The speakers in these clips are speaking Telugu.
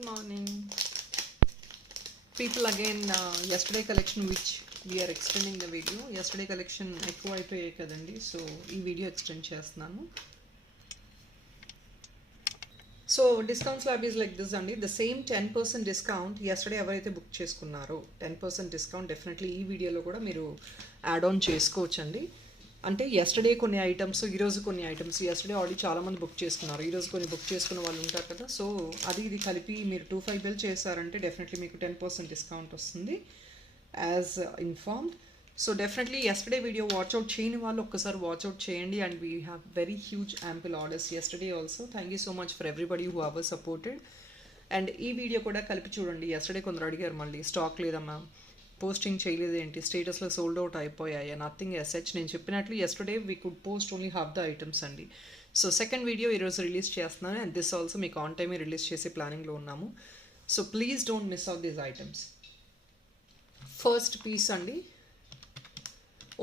Good morning. People again, yesterday collection which we are extending the video. Yesterday collection ఎక్కువ అయిపోయాయి కదండి, సో ఈ వీడియో ఎక్స్టెండ్ చేస్తున్నాను. So discount slab is like this అండి. ద సేమ్ 10% డిస్కౌంట్ ఎస్టర్డే ఎవరైతే బుక్ చేసుకున్నారో 10% డిస్కౌంట్ డెఫినెట్లీ ఈ వీడియోలో కూడా మీరు యాడ్ ఆన్ చేసుకోవచ్చండి. అంటే ఎస్టర్డే కొన్ని ఐటమ్స్, ఈరోజు కొన్ని ఐటమ్స్. ఎస్టర్డే ఆల్రెడీ చాలామంది బుక్ చేసుకున్నారు, ఈరోజు కొన్ని బుక్ చేసుకున్న వాళ్ళు ఉంటారు కదా. సో అది ఇది కలిపి మీరు 25 బిల్ చేశారంటే డెఫినెట్లీ మీకు 10% డిస్కౌంట్ వస్తుంది as informed. So definitely yesterday video watch out చేయని వాళ్ళు ఒక్కసారి వాచ్అవుట్ చేయండి. And we have very huge ample orders yesterday also. Thank you so much for everybody who have supported. And ఈ వీడియో కూడా కలిపి చూడండి. ఎస్టర్డే కొందరు అడిగారు మళ్ళీ స్టాక్ లేదా మ్యామ్, పోస్టింగ్ చేయలేదు ఏంటి, స్టేటస్లో సోల్డ్ అవుట్ అయిపోయాయి, నథింగ్ ఎస్హెచ్. నేను చెప్పినట్లు yesterday we could post only half the items అండి. సో సెకండ్ వీడియో ఈరోజు రిలీజ్ చేస్తున్నాను. అండ్ దిస్ ఆల్సో మీకు ఆన్ టైమే రిలీజ్ చేసే ప్లానింగ్లో ఉన్నాము. So please don't miss out these items. First piece అండి,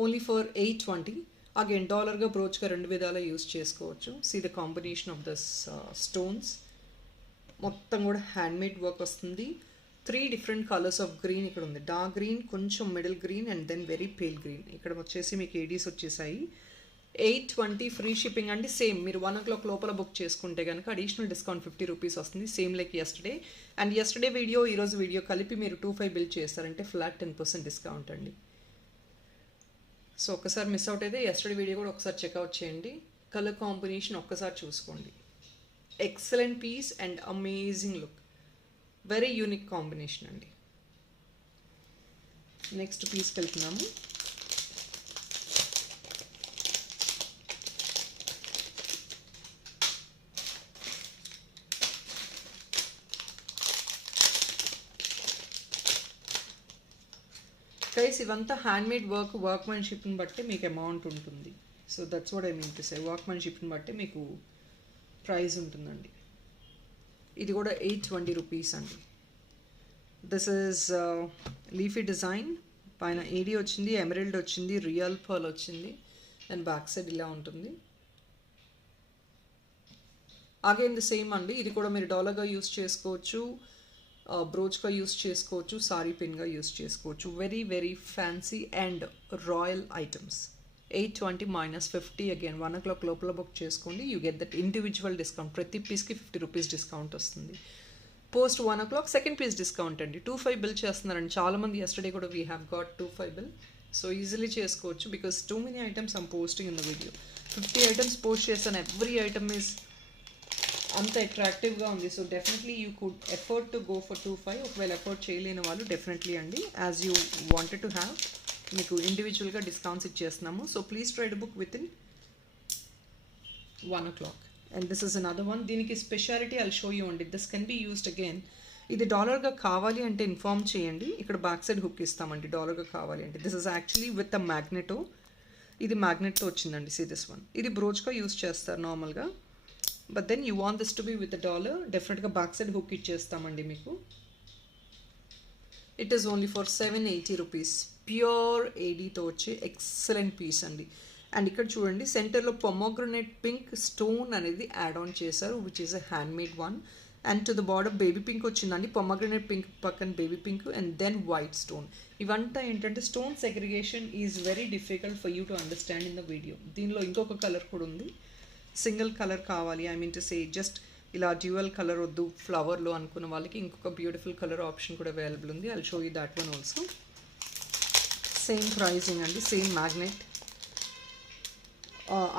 ఓన్లీ ఫర్ 820. అగైన్ డాలర్గా బ్రోచ్గా రెండు విధాలా యూస్ చేసుకోవచ్చు. See the combination of this stones. మొత్తం కూడా హ్యాండ్మేడ్ వర్క్ వస్తుంది. 3 డిఫరెంట్ కలర్స్ ఆఫ్ గ్రీన్ ఇక్కడ ఉంది. డార్క్ గ్రీన్, కొంచెం middle green and then very pale green. ఇక్కడ వచ్చేసి మీకు ఏడీస్ వచ్చేసాయి. 820 ఫ్రీ షిప్పింగ్ అండి. సేమ్ మీరు 1 o'clock లోపల బుక్ చేసుకుంటే కనుక అడిషనల్ డిస్కౌంట్ 50 రూపీస్ వస్తుంది, same like yesterday. And yesterday video ఈరోజు వీడియో కలిపి మీరు 25 బిల్ చేస్తారంటే ఫ్లాట్ 10% డిస్కౌంట్ అండి. సో ఒక్కసారి మిస్ అవుట్ అయితే ఎస్టర్డే వీడియో కూడా ఒకసారి చెక్అవుట్ చేయండి. కలర్ కాంబినేషన్ ఒక్కసారి చూసుకోండి. Excellent piece and amazing look. Very unique combination అండి. నెక్స్ట్ పీస్కి వెళ్తున్నాము. గైస్ ఇవంతా హ్యాండ్మేడ్ వర్క్మెన్షిప్ని బట్టి మీకు అమౌంట్ ఉంటుంది. So that's what I mean to say. వర్క్మెన్షిప్ని బట్టి మీకు ప్రైస్ ఉంటుందండి. ఇది కూడా 820 రూపీస్ అండి. This is leafy design. పైన ఏడీ వచ్చింది, ఎమరల్డ్ వచ్చింది, రియల్ పర్ల్ వచ్చింది అండ్ బ్యాక్ సైడ్ ఇలా ఉంటుంది. అగైన్ ది సేమ్ అండి. ఇది కూడా మీరు డాలర్గా యూస్ చేసుకోవచ్చు, బ్రోచ్గా యూస్ చేసుకోవచ్చు, సారీ పిన్గా యూస్ చేసుకోవచ్చు. Very very fancy and royal items. 820 - 50. Again 1 o'clock లోపల బుక్ చేసుకోండి. You get that individual discount. ప్రతి పీస్కి 50 రూపీస్ డిస్కౌంట్ వస్తుంది. Post 1 o'clock second piece discount అండి. 25 బిల్ చేస్తున్నారండి చాలామంది. ఎస్టర్డే కూడా we have got 25 bill. So easily చేసుకోవచ్చు because too many items I'm posting in the video. 50 items post చేస్తాను. ఎవ్రీ ఐటమ్ ఈజ్ అంత అట్రాక్టివ్గా ఉంది. So definitely you could effort to go for 25. ఒకవేళ ఎఫర్ట్ చేయలేని వాళ్ళు డెఫినెట్లీ అండి, as you wanted to have, మీకు ఇండివిజువల్గా డిస్కౌంట్స్ ఇచ్చేస్తున్నాము. So please try to book with in 1 o'clock. And this is another one. దీనికి స్పెషాలిటీ ఐల్ షో యూ అండి. This can be used again. ఇది డాలర్గా కావాలి అంటే ఇన్ఫార్మ్ చేయండి. ఇక్కడ బ్యాక్ సైడ్ హుక్ ఇస్తామండి డాలర్గా కావాలి అంటే. This is actually with a మ్యాగ్నెటో. ఇది మ్యాగ్నెట్తో వచ్చిందండి. See this one. ఇది బ్రోచ్గా యూస్ చేస్తారు నార్మల్గా. But then you want this to be with dollar, డెఫినెట్గా బ్యాక్ సైడ్ హుక్ ఇచ్చేస్తామండి మీకు. It is only for 780 rupees. Pure ఏడీతో వచ్చి ఎక్సలెంట్ పీస్ అండి. అండ్ ఇక్కడ చూడండి సెంటర్లో పొమోగ్రనేట్ పింక్ స్టోన్ అనేది యాడ్ ఆన్ చేశారు, which is a handmade one. And to the border baby pink వచ్చిందండి. పొమోగ్రనేట్ పింక్ పక్కన baby pink and then white stone. ఇవంతా ఏంటంటే stone segregation is very difficult for you to understand in the video. దీనిలో ఇంకొక కలర్ కూడా ఉంది. సింగిల్ కలర్ కావాలి, I mean to say just ఇలా డ్యూయల్ కలర్ వద్దు ఫ్లవర్లో అనుకున్న వాళ్ళకి ఇంకొక బ్యూటిఫుల్ కలర్ ఆప్షన్ కూడా అవైలబుల్ ఉంది. I'll show you that one also. Same pricing అండి, same magnet.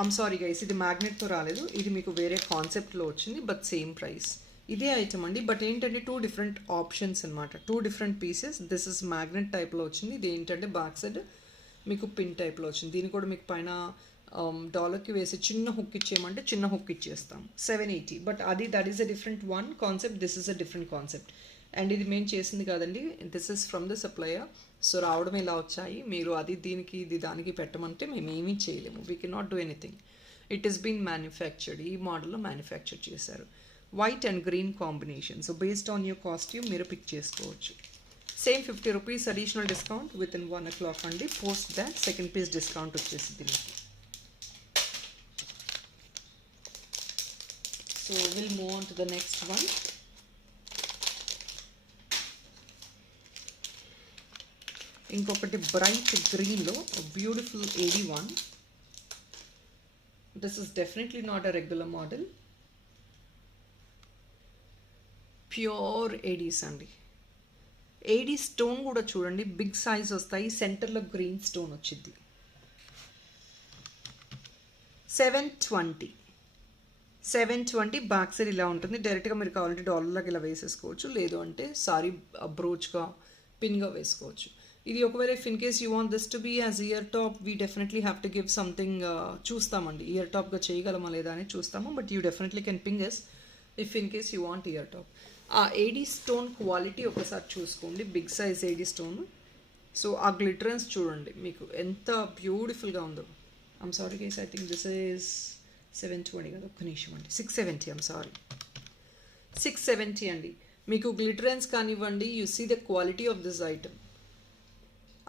I'm sorry guys, ఇది మ్యాగ్నెట్తో రాలేదు, ఇది మీకు వేరే కాన్సెప్ట్లో వచ్చింది, బట్ సేమ్ ప్రైస్. ఇదే ఐటమ్ అండి, బట్ ఏంటంటే 2 డిఫరెంట్ ఆప్షన్స్ అనమాట, 2 different pieces. This is magnet టైప్లో వచ్చింది. ఇది ఏంటంటే బ్యాక్ సైడ్ మీకు పిన్ టైప్లో వచ్చింది. దీన్ని కూడా మీకు పైన డాలర్కి వేసి చిన్న హుక్ ఇచ్చేయమంటే చిన్న హుక్ ఇచ్చేస్తాం. 780. బట్ అది that is a different one concept. This is a different concept. And ఇది మేము చేసింది కాదండి, this is from the supplier. So రావడం ఇలా వచ్చాయి. మీరు అది దీనికి ఇది దానికి పెట్టమంటే మేము ఏమీ చేయలేము. We can not do anything. It is been manufactured. ఈ మోడల్లో మ్యానుఫ్యాక్చర్ చేశారు. White and green combination. So based on your costume మీరు పిక్ చేసుకోవచ్చు. Same 50 rupees additional discount with in 1 o'clock అండి. Post that second piece discount వచ్చేసింది మీకు. So we'll move on to the next one. ఇంకొకటి బ్రైట్ గ్రీన్లో beautiful AD one. This is definitely not a regular model, pure ADs అండి. ఏడీ స్టోన్ కూడా చూడండి, బిగ్ సైజ్ వస్తాయి, సెంటర్లో గ్రీన్ స్టోన్ వచ్చింది. 720 బ్యాక్ సైడ్ ఇలా ఉంటుంది. డైరెక్ట్గా మీరు కావాలంటే డాలర్లాగా ఇలా వేసేసుకోవచ్చు, లేదు అంటే సారీ బ్రోచ్గా పిన్గా వేసుకోవచ్చు. ఇది ఒకవేళ if in case you want this to be as ear top, we definitely have to give something. చూస్తామండి ఇయర్ టాప్గా చేయగలమా లేదా అని చూస్తాము, but you definitely can ping us if in case you want ear top. ఆ ఏడీ స్టోన్ క్వాలిటీ ఒకసారి చూసుకోండి, big size AD stone. So ఆ గ్లిటరెన్స్ చూడండి మీకు ఎంత బ్యూటిఫుల్గా ఉందో. I'm sorry guys, I think this is 720 కదా, ఒక్క నిమిషం అండి, 670. ఐమ్ సారీ, 670 అండి. మీకు గ్లిటరెన్స్ కానివ్వండి, you see the quality of this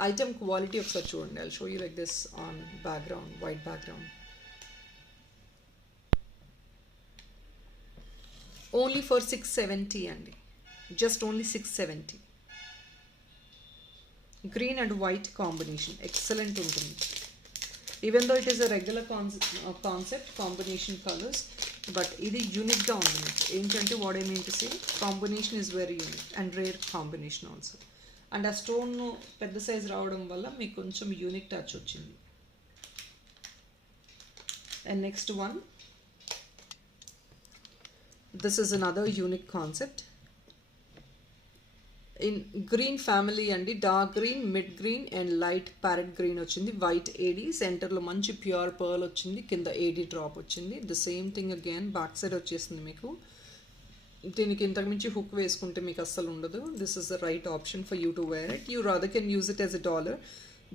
item quality ఒకసారి చూడండి. I'll show you like this on background, white background. Only for 670 అండి, just only 670. Green and white combination excellent ఉంటుంది. Even though it is a regular concept combination colours, but ఇది యూనిక్గా ఉంది మీకు. ఏంటంటే what I mean to say, combination is very unique and rare combination also. And ఆ స్టోన్ పెద్ద సైజ్ రావడం వల్ల మీకు కొంచెం యూనిక్ టచ్ వచ్చింది. And next one, this is another unique concept in green family అండి. Dark green, mid green and light parrot green వచ్చింది. వైట్ ఏడీ, సెంటర్లో మంచి ప్యూర్ పర్ల్ వచ్చింది, కింద ఏడీ డ్రాప్ వచ్చింది. The same thing again back side వచ్చేస్తుంది మీకు. దీనికి ఇంతకుమించి హుక్ వేసుకుంటే మీకు అస్సలు ఉండదు. This is the right option for you to wear it. You rather can use it as అ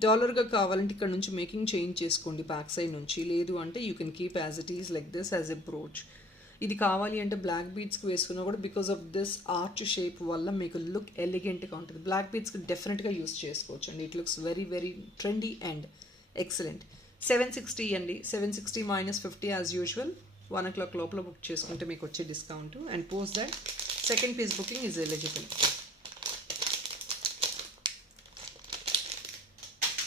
డాలర్గా కావాలంటే ఇక్కడ నుంచి మేకింగ్ చేంజ్ చేసుకోండి బ్యాక్ సైడ్ నుంచి, లేదు అంటే you can keep as it is like this as a brooch. ఇది కావాలి అంటే బ్లాక్ బీడ్స్కి వేసుకున్నా కూడా because of this arch shape వల్ల మీకు లుక్ ఎలిగెంట్గా ఉంటుంది. బ్లాక్ బీడ్స్కి డెఫినెట్గా యూస్ చేసుకోవచ్చు అండి. It looks very very trendy and excellent. 760 అండి, 760 -50 యాజ్ యూజువల్. 1 o'clock లోపల బుక్ చేసుకుంటే మీకు వచ్చే discount. And post that second piece booking is eligible.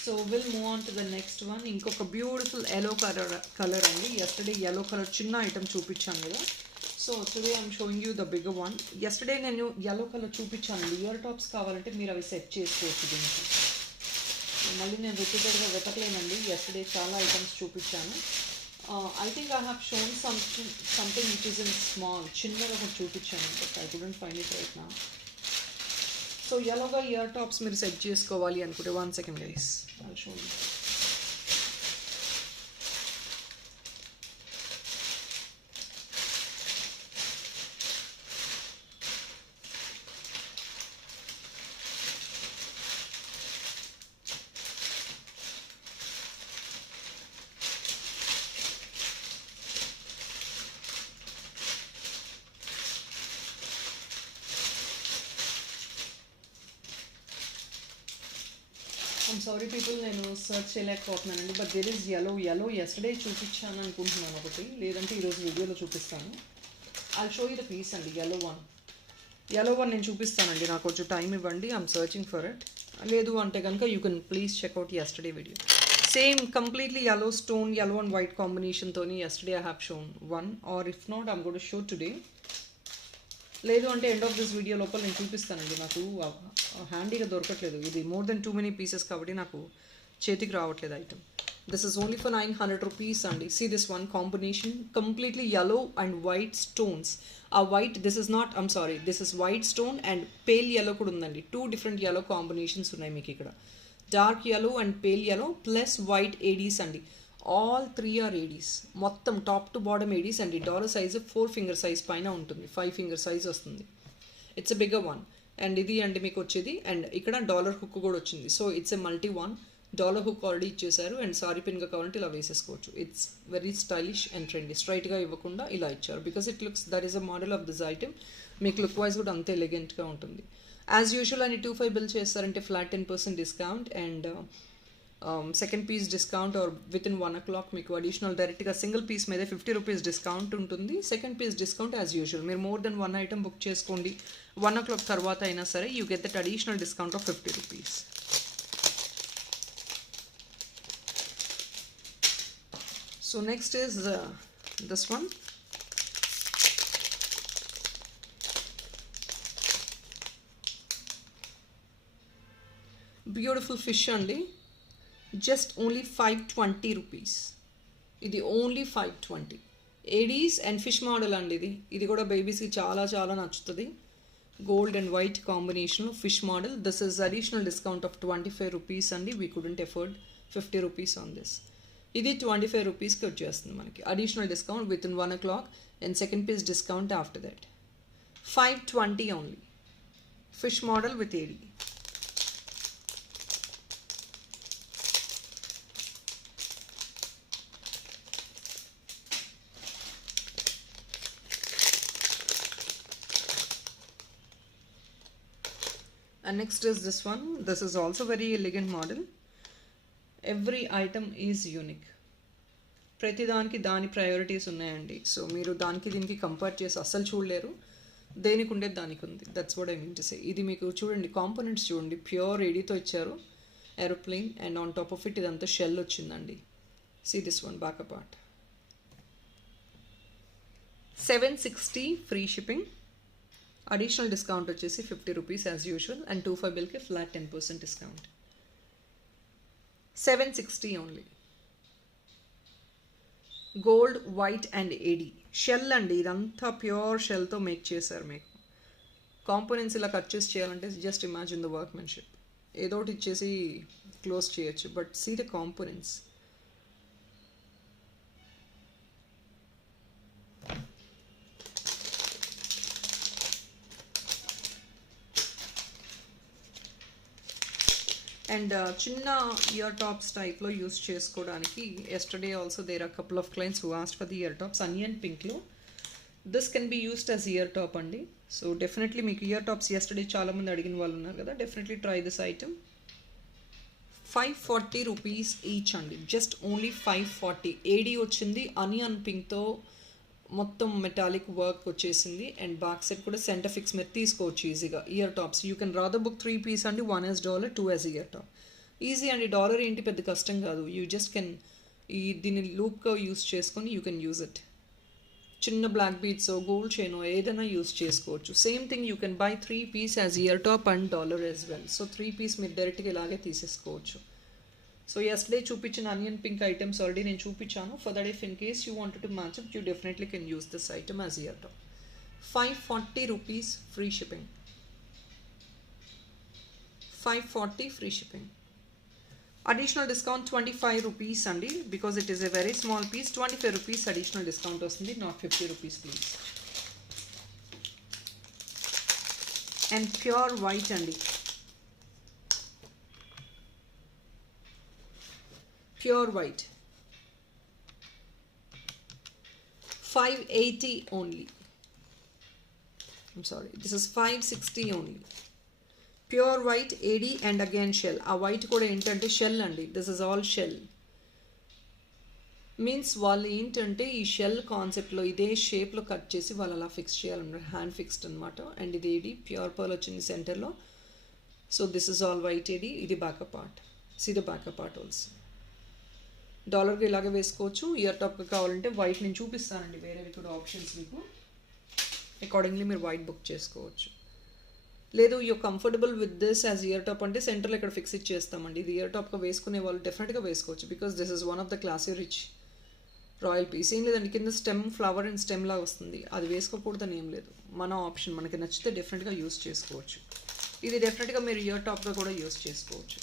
So will move on to the next one. ఇంకొక బ్యూటిఫుల్ ఎల్లో కలర్ అండి. ఎస్టర్డే ఎల్లో కలర్ చిన్న ఐటమ్ చూపించాను కదా, so today I'm showing you the bigger one. Yesterday నేను ఎల్లో కలర్ చూపించాను. ఇయర్ టాప్స్ కావాలంటే మీరు అవి సెట్ చేసుకోవచ్చు దీనికి. మళ్ళీ నేను రిపీటెడ్గా వెతకలేనండి, ఎస్టర్డే చాలా ఐటమ్స్ చూపించాను. I think I have shown something which is in small, చిన్నగా ఒకటి చూపించాను, but I couldn't find it right now. So ఎలాగా ఇయర్ టాప్స్ మీరు సెట్ చేసుకోవాలి అనుకుంటే, 1 second guys, I'll show you. I'm sorry people, నేను సర్చ్ చేయలేకపోతున్నానండి, but there is yellow yesterday చూపించాను అనుకుంటున్నాను ఒకటి, లేదంటే ఈరోజు వీడియోలో చూపిస్తాను. I'll show you the piece అండి. ఎల్లో వన్ నేను చూపిస్తానండి, నాకు కొంచెం టైం ఇవ్వండి. I'm searching for it. లేదు అంటే కనుక you can please check out yesterday video. Same completely yellow stone, yellow and white కాంబినేషన్తోని yesterday I have shown one, or if not I'm got to show today. లేదు అంటే ఎండ్ ఆఫ్ దిస్ వీడియో లోపల నేను చూపిస్తానండి. నాకు హ్యాండీగా దొరకట్లేదు, ఇది మోర్ దెన్ 2 many పీసెస్ కాబట్టి నాకు చేతికి రావట్లేదు item. This is only for 900 rupees అండి. See this one combination, completely yellow and white stones. ఆ white, this is not, I'm sorry, this is white stone and pale yellow కూడా ఉందండి. 2 different yellow కాంబినేషన్స్ ఉన్నాయి మీకు ఇక్కడ. Dark yellow and pale yellow plus white Aedes అండి. ఆల్ 3 are ఏడీస్, మొత్తం టాప్ టు బాటమ్ ఏడీస్ అండి. డాలర్ సైజు 4 finger సైజ్ పైన ఉంటుంది, 5 finger సైజ్ వస్తుంది. It's a bigger one. And ఇది అండి మీకు వచ్చేది, అండ్ ఇక్కడ డాలర్ హుక్ కూడా వచ్చింది. So it's a multi one. Dollar hook already ఇచ్చేసారు, అండ్ సారీ పిన్గా కావాలంటే ఇలా వేసేసుకోవచ్చు. It's very stylish and trendy. స్ట్రైట్గా ఇవ్వకుండా ఇలా ఇచ్చారు, because it looks, that is a model of this item. మీకు లుక్ వైజ్ కూడా అంతే ఎలిగెంట్గా ఉంటుంది. యాజ్ యూజువల్ అని 25 బిల్ చేస్తారంటే flat 10% discount, and second piece discount are with in 1 o'clock మీకు అడిషనల్ డైరెక్ట్గా సింగిల్ పీస్ మీద 50 rupees డిస్కౌంట్ ఉంటుంది. Second piece discount as usual. మీరు మోర్ దెన్ 1 item బుక్ చేసుకోండి 1 o'clock తర్వాత అయినా సరే, you get that additional discount of 50 rupees. So next is this one. Beautiful fish అండి, జస్ట్ ఓన్లీ 520 రూపీస్. ఇది only 520. ADs and fish model అండి. ఇది కూడా బేబీస్కి చాలా చాలా నచ్చుతుంది. Gold and white combination fish model. This is additional discount of 25 rupees అండి. We couldn't afford 50 rupees on this. ఇది 25 రూపీస్కి వచ్చేస్తుంది మనకి additional discount with in 1 o'clock and second piece discount after that. 520 only. Fish model with AD. And next is this one. This is also very elegant model. Every item is unique. ప్రతి దానికి దాని ప్రయారిటీస్ ఉన్నాయండి. సో మీరు దానికి దీనికి కంపేర్ చేసి అస్సలు చూడలేరు. దేనికి ఉండేది దానికి ఉంది. That's what I mean to say. ఇది మీకు చూడండి, కాంపోనెంట్స్ చూడండి, ప్యూర్ ఏడీతో ఇచ్చారు. Aeroplane and on top of it ఇదంతా షెల్ వచ్చిందండి. See this one back part. 760 free shipping. Additional discount వచ్చేసి 50 రూపీస్ యాజ్ యూజువల్ అండ్ 25 బిల్కి flat 10% discount. 760 only. Gold, white and AD. Shell అండి, ఇదంతా ప్యూర్ షెల్తో మేక్ చేశారు. మీకు కాంపోనెంట్స్ ఇలా కట్ చేసి చేయాలంటే జస్ట్ ఇమాజిన్ ద వర్క్మెన్షిప్. ఏదో ఒకటి ఇచ్చేసి క్లోజ్ చేయొచ్చు, but see the components. And చిన్న ఇయర్ టాప్స్ టైప్లో యూస్ చేసుకోవడానికి yesterday also there are couple of clients who asked for the ear tops. Onion పింక్లో this can be used as ear top అండి. సో డెఫినెట్లీ మీకు ఇయర్ టాప్స్ ఎస్టర్డే చాలామంది అడిగిన వాళ్ళు ఉన్నారు కదా, definitely try this item. 540 rupees each అండి, జస్ట్ ఓన్లీ 540. ఏడీ వచ్చింది, అనియన్ పింక్తో మొత్తం మెటాలిక్ వర్క్ వచ్చేసింది అండ్ బ్యాక్ సైడ్ కూడా సెంటర్ ఫిక్స్ మీరు తీసుకోవచ్చు ఈజీగా. Ear tops you can rather book 3 piece అండి. 1 as $, 2 as ear top. Easy అండి. డాలర్ ఏంటి పెద్ద కష్టం కాదు. యూ జస్ట్ కెన్ దీన్ని లూప్గా యూస్ చేసుకొని యూ కెన్ యూజ్ ఇట్. చిన్న బ్లాక్ బీడ్స్, గోల్డ్ చైన్ ఏదైనా యూస్ చేసుకోవచ్చు. Same thing you can buy 3 piece as ear top and $, as well. So 3 piece మీరు డైరెక్ట్గా ఇలాగే తీసేసుకోవచ్చు. సో ఎస్టర్డే చూపించిన అనియన్ పింక్ ఐటమ్స్ ఆల్రెడీ నేను చూపించాను. For that if in case you wanted to match up, you definitely can use this item as ear top. 540 rupees free shipping. 540 free shipping. Additional discount 25 rupees అండి. Because it is a very small piece. 25 rupees additional discount వస్తుంది, not 50 rupees please. And pure white అండి, pure white. 580 only. I'm sorry, this is 560 only. Pure white AD and again shell. ఆ వైట్ కూడా ఏంటంటే షెల్ అండి. This is all shell. Means వాళ్ళు ఏంటంటే ఈ షెల్ కాన్సెప్ట్లో ఇదే షేప్లో కట్ చేసి వాళ్ళు అలా ఫిక్స్ చేయాలన్నారు. హ్యాండ్ ఫిక్స్డ్ అనమాట. అండ్ ఇది ఏడి ప్యూర్ పర్ల్ వచ్చింది సెంటర్లో. So this is all white AD. ఇది backup part. See the backup part also. డాలర్కి ఇలాగే వేసుకోవచ్చు. ఇయర్ టాప్కి కావాలంటే వైట్ నేను చూపిస్తానండి, వేరేవి కూడా ఆప్షన్స్ మీకు. అకార్డింగ్లీ మీరు వైట్ బుక్ చేసుకోవచ్చు. లేదు you comfortable with this as ear top అంటే సెంటర్లో ఇక్కడ ఫిక్స్ ఇచ్చేస్తామండి. ఇది ఇయర్ టాప్గా వేసుకునే వాళ్ళు డెఫినెట్గా వేసుకోవచ్చు. Because this is one of the classy rich royal piece. ఏం లేదండి, కింద స్టెమ్ ఫ్లవర్ అండ్ స్టెమ్ లాగా వస్తుంది. అది వేసుకోకూడదని ఏం లేదు, మన ఆప్షన్. మనకి నచ్చితే డెఫినెట్గా యూస్ చేసుకోవచ్చు. ఇది డెఫినెట్గా మీరు ఇయర్ టాప్గా కూడా యూస్ చేసుకోవచ్చు.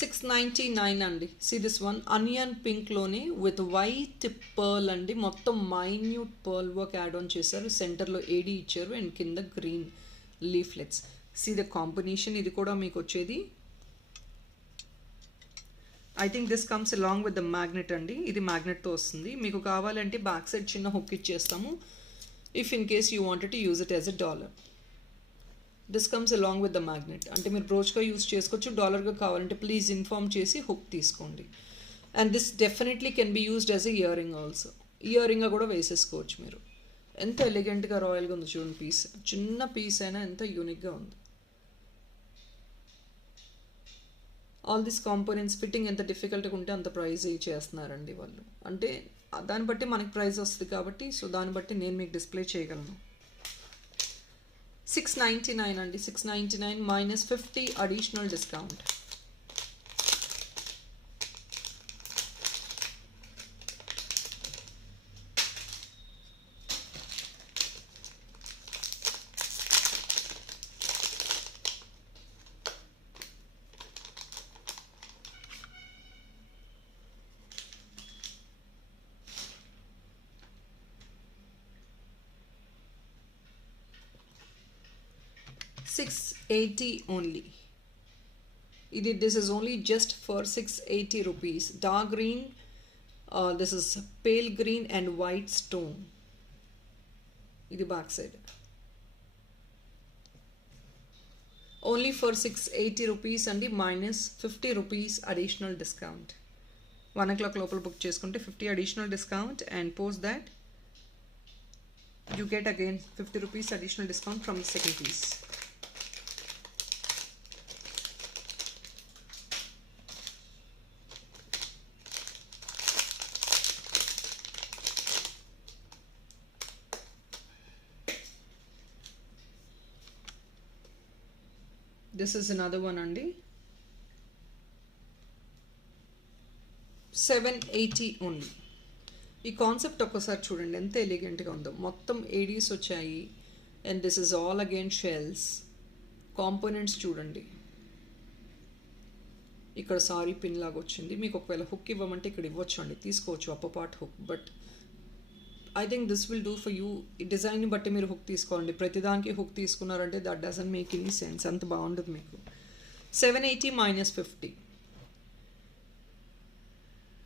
$699 అండి. సీ దిస్ వన్ అనియన్ పింక్లోనే విత్ వైట్ పర్ల్ అండి. మొత్తం minute pearl work add on చేశారు. సెంటర్లో ఏడీ ఇచ్చారు అండ్ కింద green leaflets. See the combination. ఇది కూడా మీకు వచ్చేది I think this comes along with the magnet అండి. ఇది మ్యాగ్నెట్తో వస్తుంది. మీకు కావాలంటే బ్యాక్ సైడ్ చిన్న హుక్ ఇచ్చేస్తాము if in case you wanted to use it as a $. This comes along with the magnet. అంటే మీరు బ్రోచ్గా యూస్ చేసుకోవచ్చు. డాలర్గా కావాలంటే ప్లీజ్ ఇన్ఫార్మ్ చేసి హుక్ తీసుకోండి. And this definitely can be used as a year ring also. Ear ring కూడా వేసేసుకోవచ్చు మీరు. ఎంత ఎలిగెంట్గా రాయల్గా ఉంది చూడండి పీస్. చిన్న పీస్ అయినా ఎంత యూనిక్గా ఉంది. ఆల్ దిస్ కాంపోనెంట్స్ ఫిట్టింగ్ ఎంత డిఫికల్ట్గా ఉంటే అంత ప్రైజ్ చేస్తున్నారండి వాళ్ళు. అంటే దాన్ని బట్టి మనకి ప్రైస్ వస్తుంది కాబట్టి, సో దాన్ని బట్టి నేను మీకు డిస్ప్లే చేయగలను. 699 అండి. 699 minus 50 additional discount. $680 only. This is only just for 680 rupees. Dark green, this is pale green and white stone. This back side. Only for 680 rupees and minus 50 rupees additional discount. 1 o'clock local book cheskunte 50 additional discount, and post that you get again 50 rupees additional discount from the second piece. This is another one అండి. 780 ఓన్లీ. ఈ కాన్సెప్ట్ ఒక్కసారి చూడండి ఎంత ఎలిగెంట్గా ఉందో. మొత్తం ఏడీస్ వచ్చాయి, and this is all again shells. Components చూడండి. ఇక్కడ సారీ పిన్ లాగా వచ్చింది. మీకు ఒకవేళ హుక్ ఇవ్వమంటే ఇక్కడ ఇవ్వచ్చు అండి, తీసుకోవచ్చు upper part hook. But I think this will do for you. ఈ డిజైన్ని బట్టి మీరు హుక్ తీసుకోండి. ప్రతిదానికి హుక్ తీసుకున్నారంటే that doesn't make any sense. అంత బాగుంటుంది మీకు. 780 minus 50.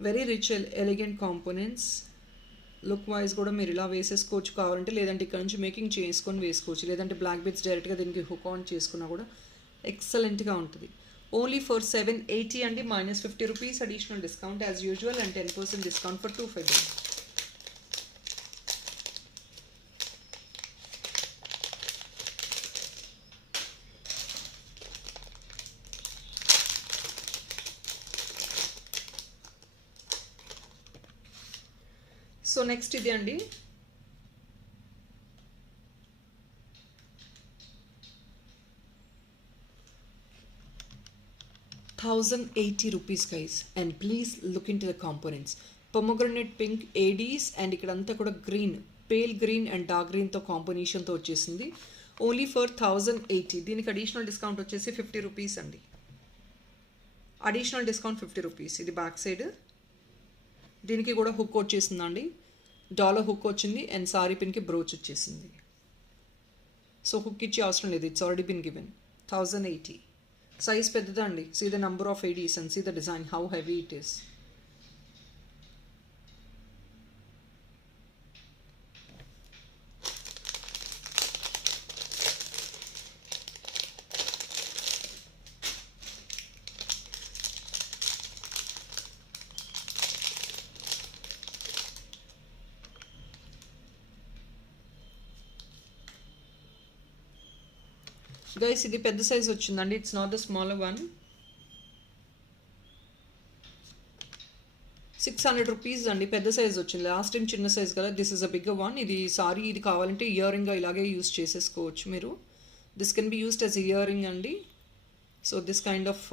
Very rich elegant components. Look wise కూడా మీరు ఇలా వేసేసుకోవచ్చు కావాలంటే, లేదంటే ఇక్కడ నుంచి మేకింగ్ చేసుకొని వేసుకోవచ్చు, లేదంటే బ్లాక్ బీడ్స్ డైరెక్ట్గా దీనికి హుక్ ఆన్ చేసుకున్నా కూడా ఎక్సలెంట్గా ఉంటుంది. ఓన్లీ ఫర్ 780 అండి, minus 50 rupees additional discount as usual, and 10% discount for 250. So next ఇది అండి. 1080 rupees guys, and please look into the components. Pomegranate pink ADs, and ఇక్కడంతా కూడా green, pale green and dark గ్రీన్తో కాంబినేషన్తో వచ్చేసింది. Only for 1080. దీనికి అడిషనల్ డిస్కౌంట్ వచ్చేసి 50 rupees అండి. Additional discount 50 rupees. ఇది బ్యాక్ సైడ్. దీనికి కూడా హుక్ వచ్చేసిందండి. డాలర్ హుక్ వచ్చింది, అండ్ సారీ పిన్కి బ్రోచ్ వచ్చేసింది. సో హుక్ ఇచ్చే అవసరం లేదు, it's already been given. 1080. Size పెద్దదా అండి. See the number of ADs and see the design, how heavy it is. Guys ఇది పెద్ద సైజ్ వచ్చిందండి, it's not the smaller one. 600 rupees అండి, పెద్ద సైజ్ వచ్చింది. లాస్ట్ టైం చిన్న సైజ్ కదా, this is a bigger one. ఇది సారీ, ఇది కావాలంటే ఇయర్ రింగ్ ఇలాగే యూస్ చేసేసుకోవచ్చు మీరు. This can be used as year ring అండి. So this kind of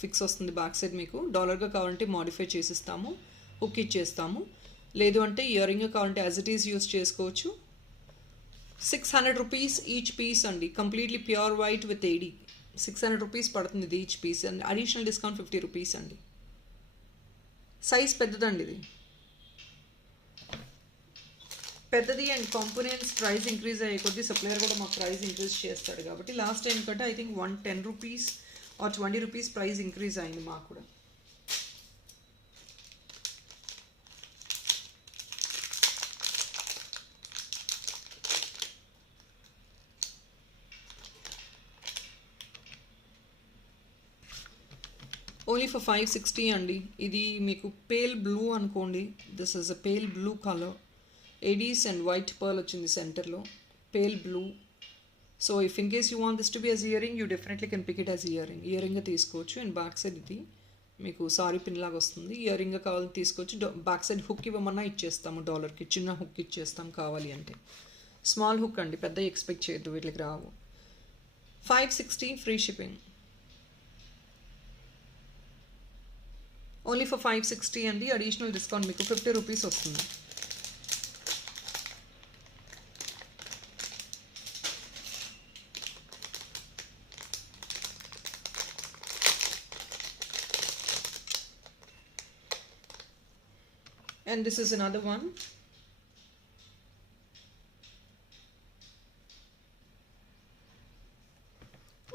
fix వస్తుంది బ్యాక్ సైడ్. మీకు డాలర్గా కావాలంటే మాడిఫై చేసిస్తాము, హుక్ ఇచ్చేస్తాము. లేదు అంటే ఇయర్ రింగ్ కావాలంటే యాజ్ ఇట్ ఈస్ యూస్ చేసుకోవచ్చు. 600 rupees ఈచ్ పీస్ అండి, completely pure white with AD. 600 rupees పడుతుంది ఇది each piece, and additional discount 50 rupees no. Size పెద్దదండి ఇది, పెద్దది. అండ్ కాంపోనెంట్స్ ప్రైస్ ఇంక్రీజ్ అయ్యే కొద్దీ సప్లయర్ కూడా మాకు ప్రైస్ ఇంక్రీజ్ చేస్తాడు కాబట్టి లాస్ట్ టైం కంటే I think 110 rupees or 20 rupees price increase అయింది మాకు కూడా. ఓన్లీ ఫర్ 560 అండి. ఇది మీకు పేల్ బ్లూ అనుకోండి. This is a pale blue colour. ADs and white pearl వచ్చింది సెంటర్లో, pale blue. So if in case you want this to be as ear ring, you definitely can pick it as ear ring తీసుకోవచ్చు. అండ్ బ్యాక్ సైడ్ ఇది మీకు సారీ పిన్ లాగా వస్తుంది. ఇయర్ రింగ్ కావాలని తీసుకోవచ్చు. బ్యాక్ సైడ్ హుక్ ఇవ్వమన్నా ఇచ్చేస్తాము, డాలర్కి చిన్న హుక్ ఇచ్చేస్తాం కావాలి అంటే. స్మాల్ హుక్ అండి, పెద్ద ఎక్స్పెక్ట్ చేయొద్దు, వీటికి రావు. 560 ఫ్రీ షిప్పింగ్. ఓన్లీ ఫర్ 560 అండి. అడిషనల్ డిస్కౌంట్ మీకు 50 రూపీస్ వస్తుంది. And this is another one.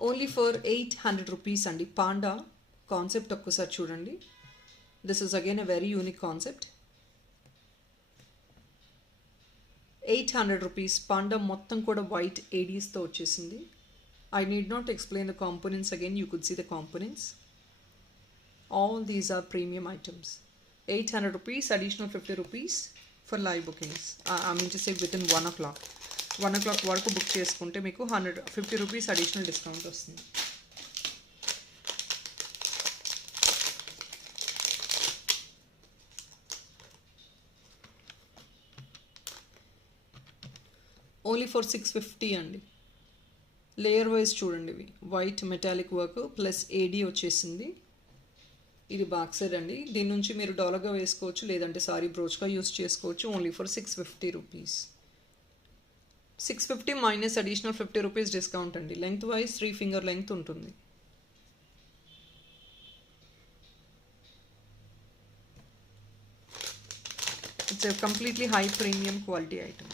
Only for 800 rupees అండి. పాండా కాన్సెప్ట్ ఒక్కసారి చూడండి. This is again a very unique concept. 800 rupees. Panda మొత్తం కూడా వైట్ ఏడీస్తో వచ్చేసింది. I need not explain the components again. You could see the components. All these are premium items. 800 rupees, additional 50 rupees for live bookings. I mean to say within 1 o'clock. 1 o'clock వరకు బుక్ చేసుకుంటే మీకు 150 రూపీస్ అడిషనల్ డిస్కౌంట్ వస్తుంది. ఓన్లీ ఫర్ 650 అండి. లేయర్ వైజ్ చూడండి, ఇవి వైట్ మెటాలిక్ వర్క్ ప్లస్ ఏడీ వచ్చేసింది. ఇది బ్యాక్ సైడ్ అండి. దీని నుంచి మీరు డాలర్గా వేసుకోవచ్చు, లేదంటే సారీ బ్రోచ్గా యూస్ చేసుకోవచ్చు. Only for 650 rupees. 650 minus additional 50 rupees discount అండి. లెంగ్త్ వైజ్ 3 ఫింగర్ లెంగ్త్ ఉంటుంది. It's a completely high premium quality item.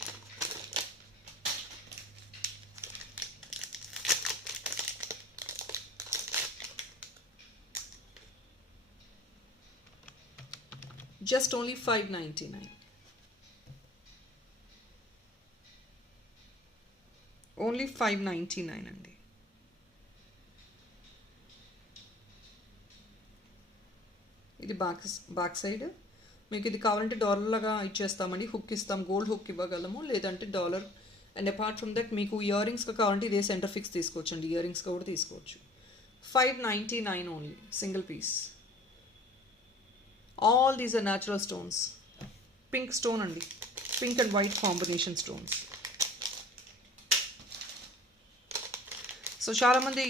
Just only 599. Only 599 అండి. ఇది బ్యాక్ సైడ్. మీకు ఇది కావాలంటే డాలర్ లాగా ఇచ్చేస్తామండి. హుక్ ఇస్తాం, గోల్డ్ హుక్ ఇవ్వగలము, లేదంటే dollar. And apart from that మీకు ఇయర్ రింగ్స్గా కావాలంటే ఇదే సెంటర్ ఫిక్స్ తీసుకోవచ్చు అండి. ఇయర్ రింగ్స్గా కూడా తీసుకోవచ్చు. 599 only, single piece. All these are natural stones. Pink stone అండి, pink and white combination stones. So చాలామంది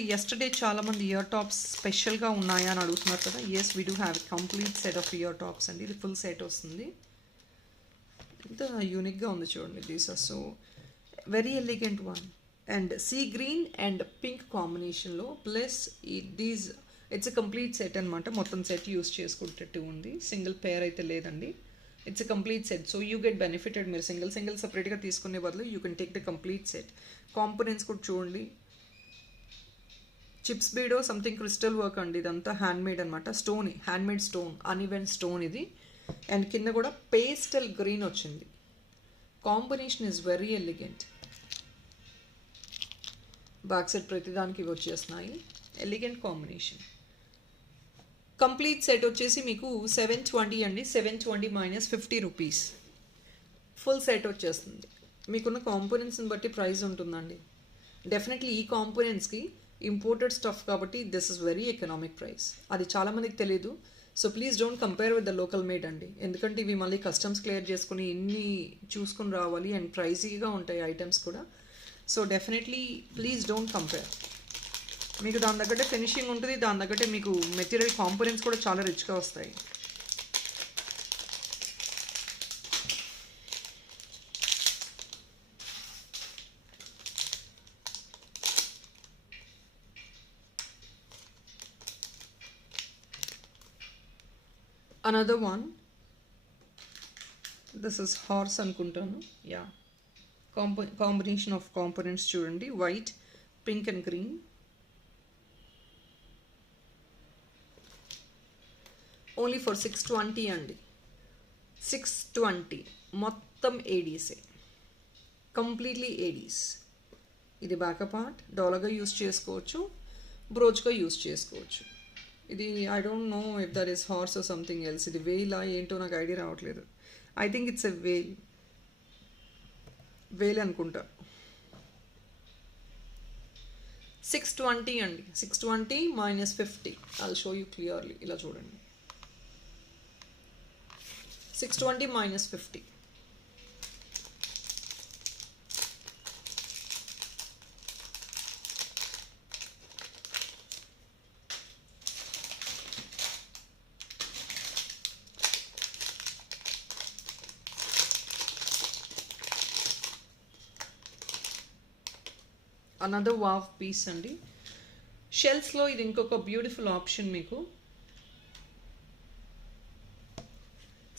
చాలామంది ఇయర్ టాప్స్ స్పెషల్గా ఉన్నాయా అని అడుగుతున్నారు కదా. Yes, we do have complete set of ear tops అండి. ఇది ఫుల్ సెట్ వస్తుంది. ఎంత యూనిక్గా ఉంది చూడండి. These are so very elegant one. And see green and pink కాంబినేషన్లో plus these. It's a complete set అనమాట. మొత్తం సెట్ యూస్ చేసుకుంటట్టు ఉంది. సింగిల్ పేర్ అయితే లేదండి. It's a complete set. So you get benefited. మీరు సింగిల్ సపరేట్గా తీసుకునే బదులు you can take the complete set. Components కూడా చూడండి. చిప్స్ బీడో సంథింగ్ క్రిస్టల్ వర్క్ అండి. ఇదంతా హ్యాండ్మేడ్ అనమాట. Stone, handmade stone, uneven stone ఇది. అండ్ కింద కూడా పేస్టల్ గ్రీన్ వచ్చింది. Combination is very elegant. Back side ప్రతిదానికి ఇవి వచ్చేస్తున్నాయి. Elegant combination. కంప్లీట్ సెట్ వచ్చేసి మీకు 720 అండి. 720 మైనస్ 50 రూపీస్. ఫుల్ సెట్ వచ్చేస్తుంది. మీకున్న కాంపోనెంట్స్ని బట్టి ప్రైస్ ఉంటుందండి. డెఫినెట్లీ ఈ కాంపోనెంట్స్కి ఇంపోర్టెడ్ స్టఫ్ కాబట్టి this is very economic price. అది చాలామందికి తెలియదు. So please don't compare with the local made అండి. ఎందుకంటే ఇవి మళ్ళీ కస్టమ్స్ క్లియర్ చేసుకుని ఇన్ని చూసుకుని రావాలి. అండ్ ప్రైజీగా ఉంటాయి ఐటమ్స్ కూడా. So definitely please don't compare. మీకు దాని తగ్గట్టే ఫినిషింగ్ ఉంటుంది. దాని తగ్గట్టే మీకు మెటీరియల్ కాంపోనెంట్స్ కూడా చాలా రిచ్గా వస్తాయి. Another one. This is horse అనుకుంటాను. యా, కాంబినేషన్ ఆఫ్ కాంపోనెంట్స్ చూడండి. White, pink and green. Only for 620 అండి. 620 మొత్తం ఏడీసే, కంప్లీట్లీ ఏడీస్. ఇది బ్యాక్ పార్ట్ డాలర్గా యూస్ చేసుకోవచ్చు, బ్రోచ్గా యూస్ చేసుకోవచ్చు. ఇది I don't know if that is horse or something else. ఇది వేలా ఏంటో నాకు ఐడియా రావట్లేదు. ఐ థింక్ ఇట్స్ ఎ వేల్. వేలు అనుకుంటా. 620 అండి. 620 minus 50. I'll show you clearly. ఇలా చూడండి. 620 minus 50. అనదర్ వావ్ పీస్ అండి. షెల్స్లో ఇది ఇంకొక బ్యూటిఫుల్ ఆప్షన్ మీకు.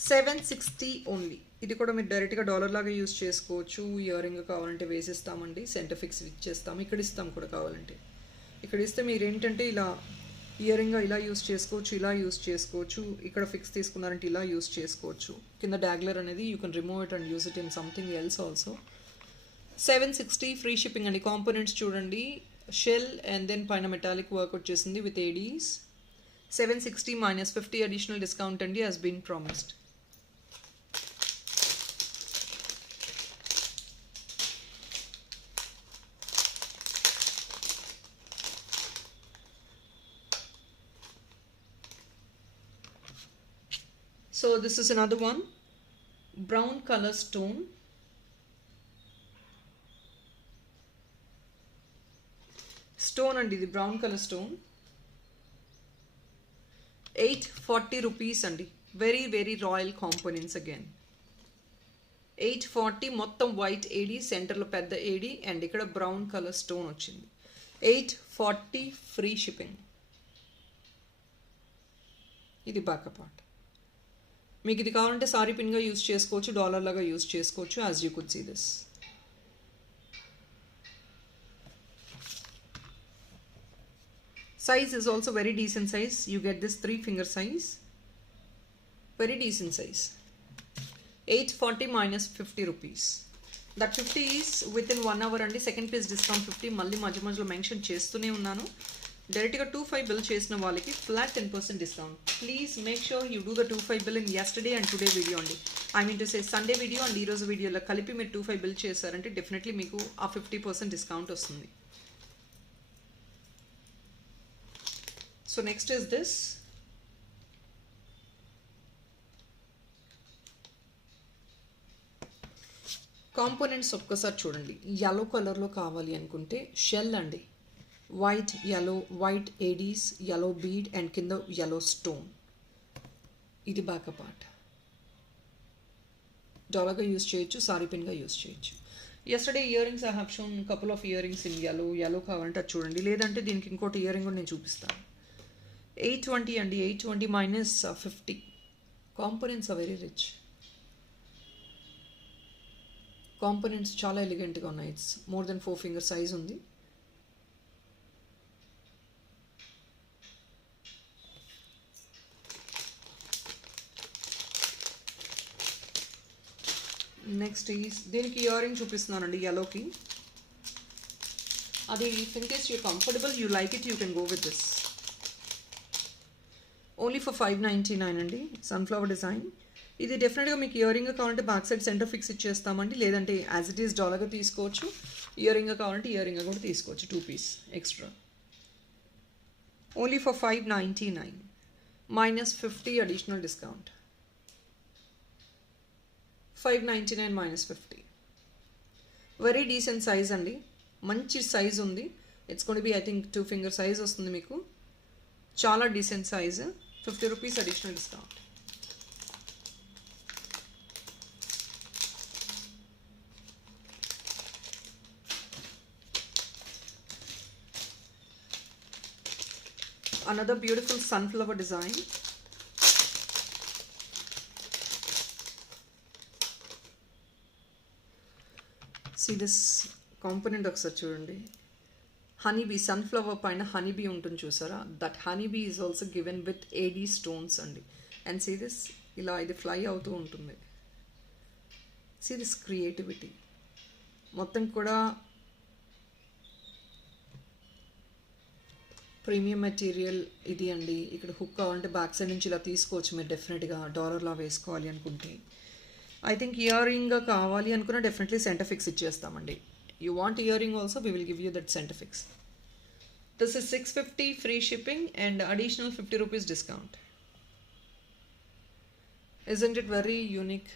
760 ఓన్లీ. ఇది కూడా మీరు డైరెక్ట్గా డాలర్ లాగా యూస్ చేసుకోవచ్చు. ఇయర్ రింగ్ కావాలంటే వేసిస్తామండి, సెంటర్ ఫిక్స్ ఇచ్చేస్తాము, ఇక్కడ ఇస్తాం కూడా కావాలంటే. ఇక్కడ ఇస్తే మీరు ఏంటంటే ఇలా ఇయర్ రింగ్ ఇలా యూస్ చేసుకోవచ్చు, ఇలా యూస్ చేసుకోవచ్చు. ఇక్కడ ఫిక్స్ తీసుకున్నారంటే ఇలా యూస్ చేసుకోవచ్చు. కింద డాగ్లర్ అనేది you can remove it and use it in something else also. 760 free shipping అండి. కాంపోనెంట్స్ చూడండి, షెల్ అండ్ దెన్ పైన మెటాలిక్ వర్క్ వచ్చేసింది with ADs. 760 minus 50 additional discount అండి has been promised. So this is another one, brown color stone. Stone అండి, ఇది బ్రౌన్ కలర్ స్టోన్. 840 రూపీస్ అండి. Very very royal components again. 840 మొత్తం వైట్ ఏడి, సెంటర్లో పెద్ద ఏడి అండ్ ఇక్కడ బ్రౌన్ కలర్ స్టోన్ వచ్చింది. 840 ఫ్రీ షిప్పింగ్. ఇది బ్యాక్ పార్ట్. మీకు ఇది కావాలంటే సారీ పిన్గా యూస్ చేసుకోవచ్చు, డాలర్ లాగా యూస్ చేసుకోవచ్చు. As you could see this. Size is also very decent size. You get this 3 finger size. Very decent size. 840 minus 50 rupees. That 50 is within 1 hour and second piece discount 50. మళ్ళీ మధ్య మధ్యలో మెన్షన్ చేస్తూనే ఉన్నాను. డైరెక్ట్గా 25 బిల్ చేసిన వాళ్ళకి flat 10% discount. Please make sure you do the 25 bill in yesterday and today video అండి. I mean to say Sunday video and ఈరోజు వీడియోలో కలిపి మీరు 25 బిల్ చేశారంటే డెఫినెట్లీ మీకు ఆ 50% డిస్కౌంట్ వస్తుంది. So next is this. Components ఒక్కసారి చూడండి. yellow కలర్లో కావాలి అనుకుంటే షెల్ అండి, white yellow, white Aedes, yellow bead and కింద yellow స్టోన్. ఇది బ్యాక్ పార్ట్. డాలర్గా యూస్ చేయొచ్చు, సారీ పిన్గా యూస్ చేయొచ్చు. Yesterday ear rings I have shown couple of ear rings in yellow కావాలంటే అది చూడండి. లేదంటే దీనికి ఇంకోటి ఇయర్ రింగ్ కూడా నేను చూపిస్తాను. 820 అండి. 820 minus 50. Components are very rich. Components చాలా ఎలిగెంట్గా ఉన్నాయి. It's more than 4 finger size ఉంది. నెక్స్ట్ ఈస్ దీనికి ఇయర్ రింగ్ చూపిస్తున్నానండి yellowకి. అది if in case you comfortable you like it you can go with this. Only for 599 అండి. Sunflower design. ఇది డెఫినెట్గా మీకు ఇయర్ రింగ్ కావాలంటే బ్యాక్ సైడ్ సెంటర్ ఫిక్స్ ఇచ్చేస్తామండి. లేదంటే యాజ్ ఇట్ ఈస్ డాలర్గా తీసుకోవచ్చు. ఇయర్ రింగ్ కావాలంటే ఇయర్ రింగ్ కూడా తీసుకోవచ్చు, 2 piece extra. Only for 599 minus 50 additional discount. 599 minus 50. Very decent size అండి. మంచి సైజ్ ఉంది. It's gonna be I think 2 finger size వస్తుంది మీకు. చాలా decent size. 50 rupees additional discount. Another beautiful sunflower design. See this component ఒకసారి చూడండి. హనీబీ, సన్ఫ్లవర్ పైన హనీబీ ఉంటుంది చూసారా, that honeybee is also given with AD stones అండి. అండ్ సీ దిస్ ఇలా ఇది ఫ్లై అవుతూ ఉంటుంది. సీ దిస్ క్రియేటివిటీ మొత్తం కూడా ప్రీమియం మెటీరియల్ ఇది అండి. ఇక్కడ హుక్ కావాలంటే బ్యాక్ సైడ్ నుంచి ఇలా తీసుకోవచ్చు మీరు డెఫినెట్గా డాలర్లా వేసుకోవాలి అనుకుంటే. ఐ థింక్ ఇయర్ రింగ్ కావాలి అనుకున్న డెఫినెట్లీ సెంటర్ ఫిక్స్ ఇచ్చేస్తామండి. You want ear ring also we will give you that centre fix. This is 650 free shipping and additional 50 rupees discount. Isn't it very unique?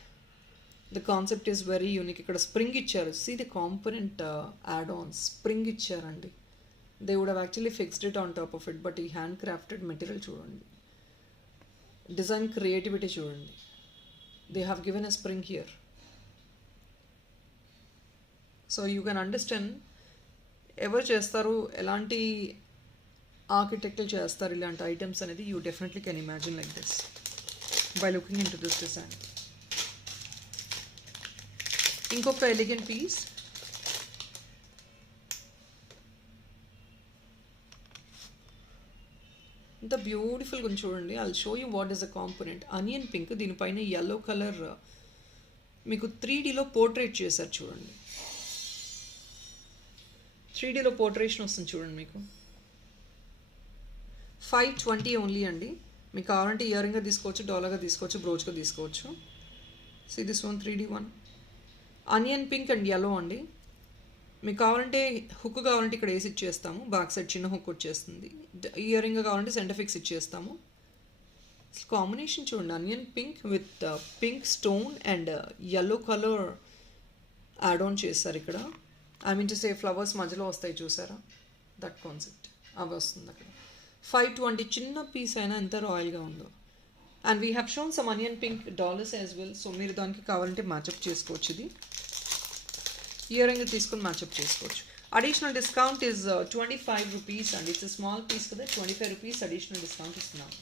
The concept is very unique. ఇక్కడ స్ప్రింగ్ ఇచ్చారు. See the component add-ons. Spring ఇచ్చారండి. They would have actually fixed it on top of it, but ఈ హ్యాండ్ క్రాఫ్టెడ్ మెటీరియల్ చూడండి, డిజైన్ క్రియేటివిటీ చూడండి. They have given a spring here. So you can understand ఎవరు చేస్తారు, ఎలాంటి ఆర్కిటెక్చర్ చేస్తారు ఇలాంటి ఐటమ్స్ అనేది. You definitely can imagine like this by looking into this design. ఇంకొక ఎలిగెంట్ పీస్. ఇంత బ్యూటిఫుల్గా ఉంది చూడండి. I'll show you what is a component. Onion pink, దీనిపైన yellow కలర్ మీకు 3Dలో పోర్ట్రేట్ చేశారు చూడండి. 3Dలో పోర్ట్రేషన్ వస్తుంది చూడండి మీకు. 520 ఓన్లీ అండి. మీకు కావాలంటే ఇయర్ రింగ్గా తీసుకోవచ్చు, డాలర్గా తీసుకోవచ్చు, బ్రోచ్గా తీసుకోవచ్చు. So this one 3D one onion pink and yellow అండి. మీకు కావాలంటే హుక్ కావాలంటే ఇక్కడ వేసి ఇచ్చేస్తాము, బ్యాక్ సైడ్ చిన్న హుక్ వచ్చేస్తుంది. ఇయర్ రింగ్ కావాలంటే సెంటర్ ఫిక్స్ ఇచ్చేస్తాము. కాంబినేషన్ చూడండి, onion pink with pink stone and yellow colour add on చేస్తారు ఇక్కడ. I mean to say flowers మధ్యలో వస్తాయి చూసారా, దట్ కాన్సెప్ట్ అవి వస్తుంది అక్కడ. 520 చిన్న పీస్ అయినా ఎంత రాయల్గా ఉందో. And we have shown some onion pink dollars as well. So మీరు దానికి కావాలంటే మ్యాచప్ చేసుకోవచ్చు. ఇది ఇయర్ రింగ్ తీసుకొని మ్యాచప్ చేసుకోవచ్చు. Additional discount is 25 rupees and it's small piece కదా, 25 రూపీస్ అడిషనల్ డిస్కౌంట్ ఇస్తున్నాము.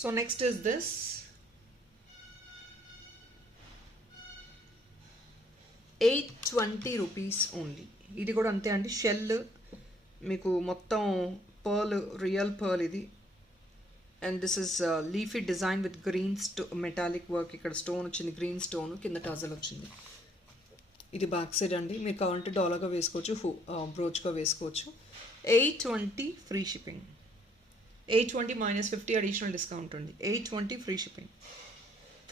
So next is this. $820 rupees only. ఇది కూడా అంతే అండి. షెల్ మీకు మొత్తం పర్ల్, రియల్ పర్ల్ ఇది. And this is leafy design with green metallic work. ఇక్కడ స్టోన్ వచ్చింది, గ్రీన్ స్టోన్, కింద టజల్ వచ్చింది. ఇది బ్యాక్ సైడ్ అండి. మీరు కావాలంటే డాలర్గా వేసుకోవచ్చు, బ్రోచ్గా వేసుకోవచ్చు. 820 free shipping. 820 minus 50 additional discount ఉంది. 820 ఫ్రీ షిప్పింగ్,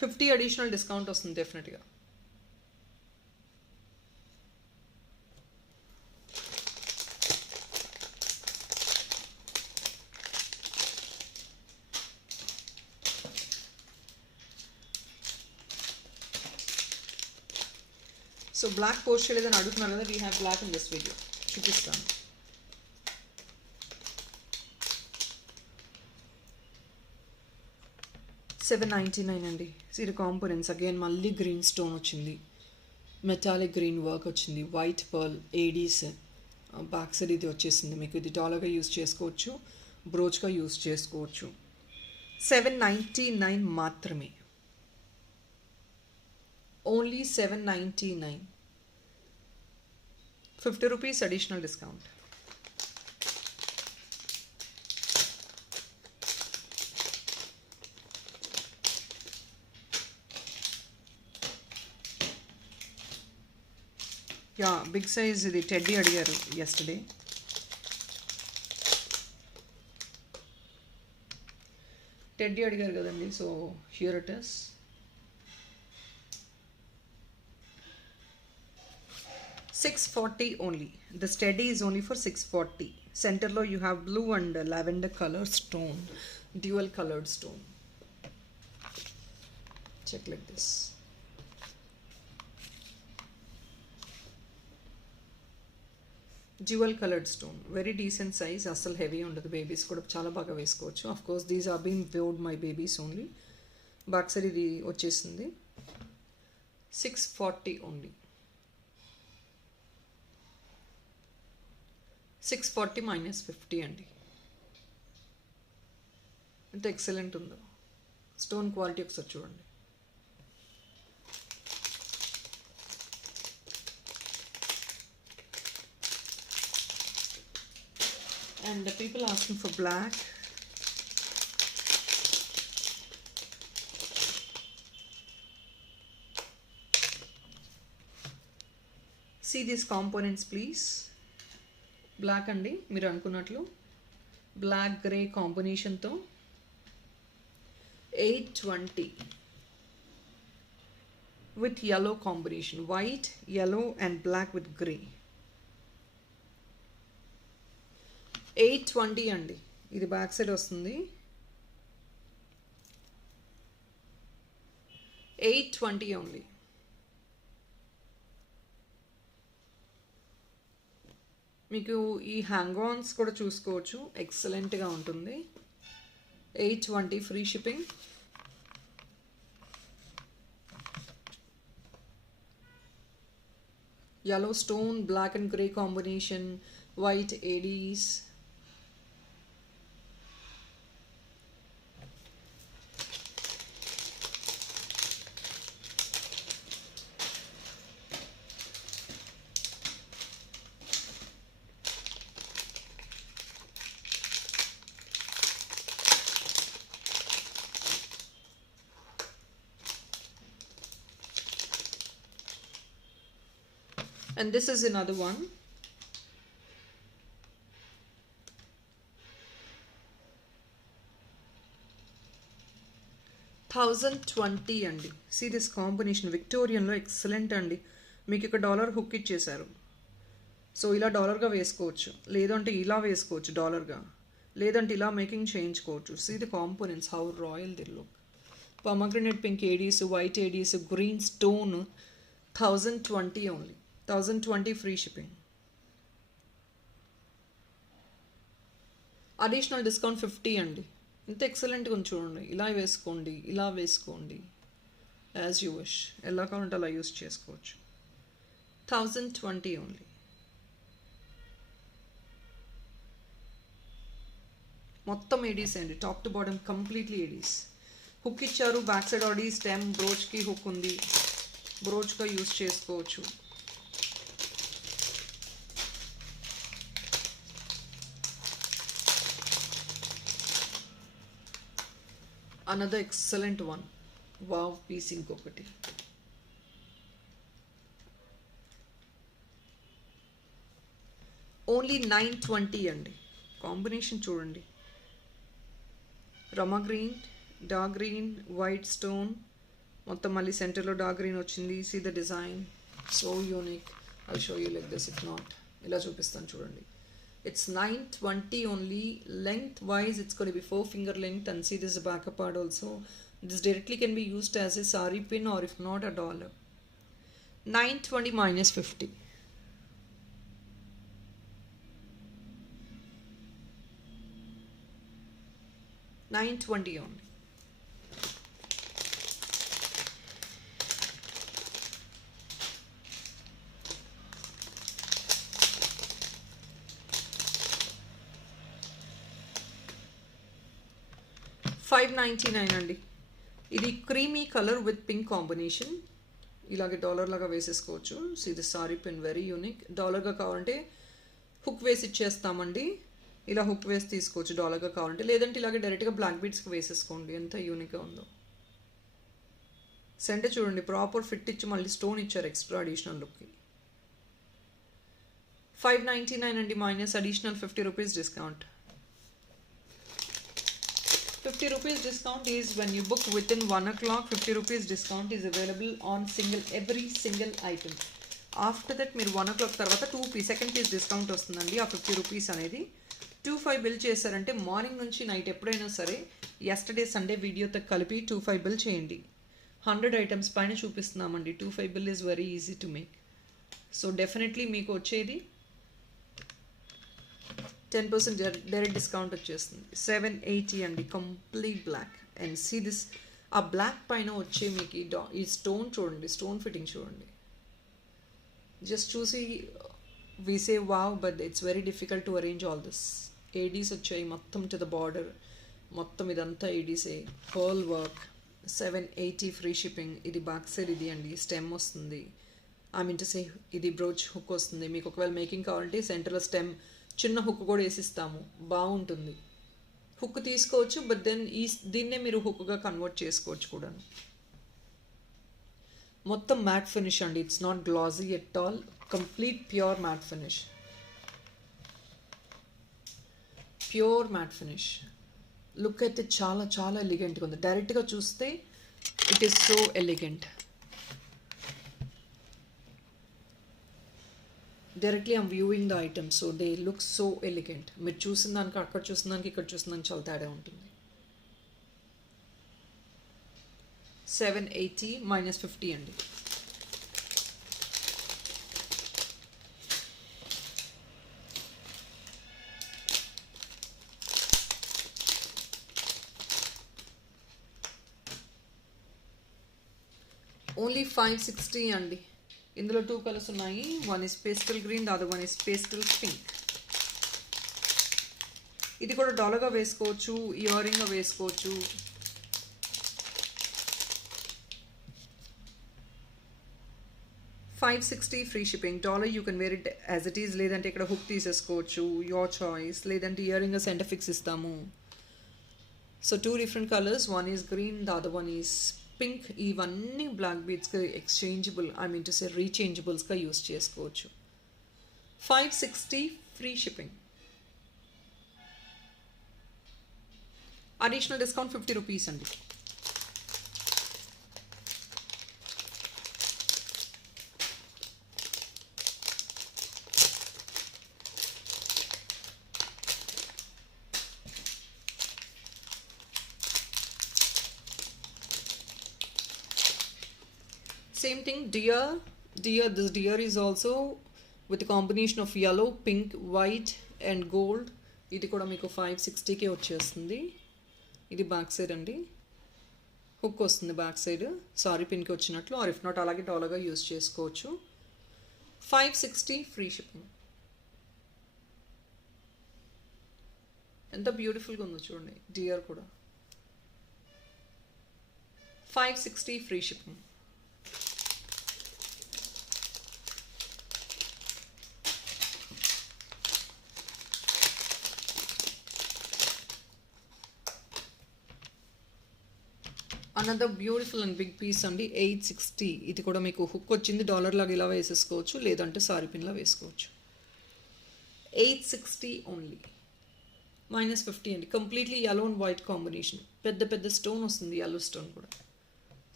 50 అడిషనల్ డిస్కౌంట్ వస్తుంది డెఫినెట్గా. సో బ్లాక్ పోస్ట్ చేయలేదని అడుగుతున్నారు కదా, we have black in this video, చూపిస్తాను. $799 అండి. ఇది కాంపోనెంట్స్ అగైన్ మళ్ళీ గ్రీన్ స్టోన్ వచ్చింది, మెటాలిక్ గ్రీన్ వర్క్ వచ్చింది, white pearl ADs back side ఇది వచ్చేసింది. మీకు ఇది డాలర్గా యూస్ చేసుకోవచ్చు, బ్రోచ్గా యూస్ చేసుకోవచ్చు. $799 మాత్రమే, only $799. 50 rupees additional discount. Yeah big size ఇది టెడ్డీ అడిగారు ఎస్టర్డే. టెడ్డీ అడిగారు కదండి, so here it is. $640 only. The steady is only for $640. Center lo you have blue and lavender color stone, dual colored stone. Check like this. Dual colored stone, very decent size, asal heavy undadu, babies kuda chala baga vesukochu. Of course these are being wowed my babies only. Back side idi vachesindi. $640 only. 640 minus 50 అండి. ఎంత ఎక్సలెంట్ ఉందో. స్టోన్ క్వాలిటీ ఒకసారి చూడండి. And the people asking for black. See these components please. Black అండి, మీరు అనుకున్నట్లు బ్లాక్ గ్రే కాంబినేషన్తో 820 విత్ yellow కాంబినేషన్, white yellow and black with grey. 820 అండి, ఇది బ్యాక్ సైడ్ వస్తుంది. 820 ఓన్లీ. మీకు ఈ హ్యాంగ్ ఆన్స్ కూడా చూసుకోవచ్చు, ఎక్సలెంట్గా ఉంటుంది. 820 free shipping. yellow stone, black and grey combination, white ADs. And this is another one. $1,020 అండి. సీ దిస్ కాంబినేషన్ విక్టోరియన్లో ఎక్సలెంట్ అండి. మీకు ఇక్కడ డాలర్ హుక్ ఇచ్చేశారు. సో ఇలా డాలర్గా వేసుకోవచ్చు, లేదంటే ఇలా వేసుకోవచ్చు డాలర్గా, లేదంటే ఇలా మేకింగ్ చేయించుకోవచ్చు. See the components how royal the look. pomegranate pink ADs, white ADs, green stone. 1020 only. 1020 free shipping. Additional discount 50 అండి. ఇంత ఎక్సలెంట్గా ఉంది చూడండి. ఇలా వేసుకోండి, ఇలా వేసుకోండి, యాజ్ యూ విష్, ఎలా కావాలంటే అలా యూస్ చేసుకోవచ్చు. 1020 ఓన్లీ. మొత్తం ఏడీస్ అండి, top to bottom completely ADs. Hook ఇచ్చారు, బ్యాక్ సైడ్ ఆడీ, స్టెమ్, బ్రోచ్కి హుక్ ఉంది, బ్రోచ్గా యూస్ చేసుకోవచ్చు. Another excellent one. Wow piece ఇంకొకటి. ఓన్లీ 920 అండి. కాంబినేషన్ చూడండి, రమా green, dark green, white stone, మొత్తం మళ్ళీ సెంటర్లో డార్క్ గ్రీన్ వచ్చింది. See the design, so unique. I'll show you like this. If not, ఇలా చూపిస్తాను చూడండి. It's 920 only. Length wise it's going to be 4 finger length, and see this backup part also. This directly can be used as a sari pin, or if not a dollar. 920 minus 50. $920 only. $599 అండి. ఇది creamy colour with pink combination. ఇలాగే డాలర్ లాగా వేసేసుకోవచ్చు. సో ఇది సారీ పిన్ వెరీ యూనిక్. డాలర్గా కావాలంటే హుక్ వేసి ఇచ్చేస్తామండి. ఇలా హుక్ వేసి తీసుకోవచ్చు డాలర్గా కావాలంటే, లేదంటే ఇలాగే డైరెక్ట్గా బ్లాక్ బీడ్స్కి వేసేసుకోండి. ఎంత యూనిక్గా ఉందో. సెంటర్ చూడండి, ప్రాపర్ ఫిట్ ఇచ్చి మళ్ళీ స్టోన్ ఇచ్చారు ఎక్స్ట్రా అడిషనల్ లుక్కి. 599 అండి, minus additional 50 rupees discount. 50 rupees discount is when you book within 1 o'clock. 50 rupees discount is available on every single item. After that మీరు 1 o'clock తర్వాత 2 piece second piece discount వస్తుందండి. ఆ 50 rupees అనేది 25 బిల్ చేశారంటే మార్నింగ్ నుంచి నైట్ ఎప్పుడైనా సరే yesterday సండే వీడియోతో కలిపి 25 బిల్ చేయండి. 100 ఐటమ్స్ పైన చూపిస్తున్నామండి. 25 bill is very easy to make. So definitely మీకు వచ్చేది 10% డైరెక్ట్ డిస్కౌంట్ వచ్చేస్తుంది. 780 అండి, complete black. And see this, ఆ బ్లాక్ పైన వచ్చే మీకు ఈ స్టోన్ చూడండి, స్టోన్ ఫిట్టింగ్ చూడండి. జస్ట్ చూసి we say wow, but it's very difficult to arrange all this. ADs వచ్చాయి మొత్తం టు ద బార్డర్, మొత్తం ఇదంతా ADసే, పర్ల్ వర్క్. 780 free shipping. ఇది బ్యాక్ సైడ్ ఇది అండి, స్టెమ్ వస్తుంది. ఐ మీన్ టు సే ఇది బ్రోచ్ హుక్ వస్తుంది. మీకు ఒకవేళ మేకింగ్ కావాలంటే సెంటర్లో స్టెమ్ చిన్న హుక్ కూడా వేసిస్తాము, బాగుంటుంది. హుక్ తీసుకోవచ్చు, బట్ దెన్ దీన్నే మీరు హుక్గా కన్వర్ట్ చేసుకోవచ్చు కూడా. మొత్తం మ్యాట్ ఫినిష్ అండి, it's not glossy at all, complete pure matte finish. Pure matte finish. Look అయితే చాలా చాలా ఎలిగెంట్గా ఉంది. డైరెక్ట్గా చూస్తే it is so elegant. Directly I'm viewing the items, so they look so elegant. మీరు చూసిన దానికి అక్కడ చూసిన దానికి ఇక్కడ చూసిన దానికి చాలా తేడా ఉంటుంది. 780 -50 అండి. ఓన్లీ 560 అండి. ఇందులో 2 కలర్స్ ఉన్నాయి. One is pastel green, the other one is pastel pink. ఇది కూడా డాలర్గా వేసుకోవచ్చు, ఇయర్ రింగ్గా వేసుకోవచ్చు. $560 free shipping. Dollar you can wear it as it is, లేదంటే ఇక్కడ హుక్ తీసేసుకోవచ్చు, యోర్ చాయిస్. లేదంటే ఇయర్ రింగ్ సెంటర్ ఫిక్స్ ఇస్తాము. So 2 different colours, one is green, the other one is pink. ఇవన్నీ బ్లాక్ బీడ్స్గా exchangeable, I mean to say రీచేంజబుల్స్గా యూస్ చేసుకోవచ్చు. 560 free shipping. Additional discount 50 rupees అండి. Same thing, deer. This deer is also with a combination of yellow, pink, white and gold. ఇది కూడా మీకు 560కే వచ్చేస్తుంది. ఇది బ్యాక్ సైడ్ అండి, హుక్ వస్తుంది బ్యాక్ సైడ్, సారీ పిన్కి వచ్చినట్లు, ఆర్ ఇఫ్ నాట్ అలాగే డాలర్గా యూస్ చేసుకోవచ్చు. 560 ఫ్రీ షిప్పింగ్. ఎంత బ్యూటిఫుల్గా ఉందో చూడండి డియర్ కూడా. 560 free shipping. Another beautiful and big piece అండి. 860. ఇది కూడా మీకు హుక్ వచ్చింది, డాలర్ లాగా ఇలా వేసేసుకోవచ్చు, లేదంటే సారీ పిన్లా వేసుకోవచ్చు. 860 ఓన్లీ. -50 అండి. Completely yellow and white combination. పెద్ద పెద్ద స్టోన్ వస్తుంది, యెల్లో స్టోన్ కూడా.